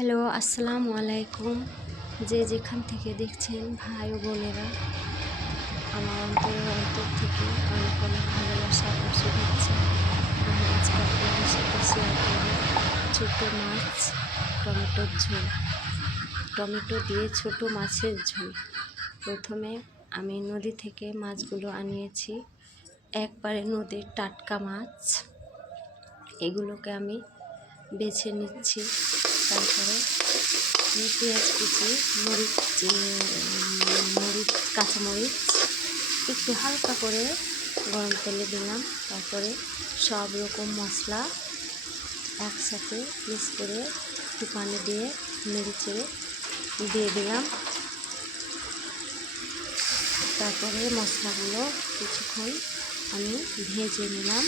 Hello, আসসালামু আলাইকুম। যে যেখান থেকে দেখছেন ভাই ও বোনেরা, আমার অন্তর থেকে অনেক অনেক ভালোবাসা ও শুভেচ্ছা। আমি আজকে আপনাদের সাথে শেয়ার করব ছোটো মাছ টমেটোর ঝোল, টমেটো দিয়ে ছোটো মাছের ঝোল। প্রথমে আমি নদী থেকে মাছগুলো আনিয়েছি, একবারে নদীর টাটকা মাছ। এগুলোকে আমি বেছে নিচ্ছি। তারপরে পেঁয়াজ কুচি, মরিচ কাঁচামরিচ একটু হালকা করে গরম তেলে দিলাম। তারপরে সব রকম মশলা একসাথে মিক্স করে একটু পানি দিয়ে নেড়ে চেড়ে দিয়ে দিলাম। তারপরে মশলাগুলো কিছুক্ষণ আমি ভেজে নিলাম।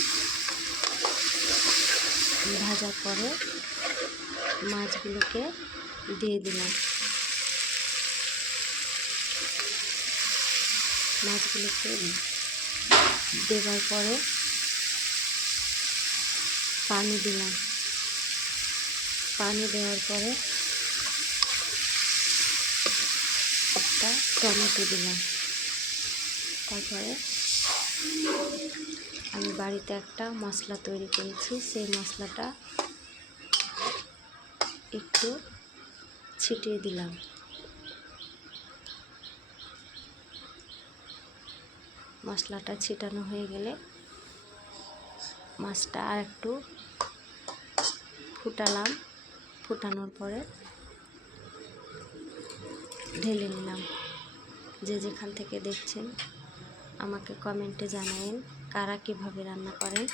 ভাজার পরে মাছগুলোকে দিয়ে দিলাম। মাছগুলোকে দেওয়ার পরে পানি দিলাম। পানি দেওয়ার পরে একটা টমেটো দিলাম। তারপরে আমি বাড়িতে একটা মশলা তৈরি করেছি, সেই মশলাটা একটু ছিটিয়ে দিলাম। মশলাটা ছিটানো হয়ে গেলে মাছটা আর একটু ফুটালাম। ফুটানোর পরে ঢেলে নিলাম। যে যেখান থেকে দেখছেন আমাকে কমেন্টে জানাবেন কারা কীভাবে রান্না করেন।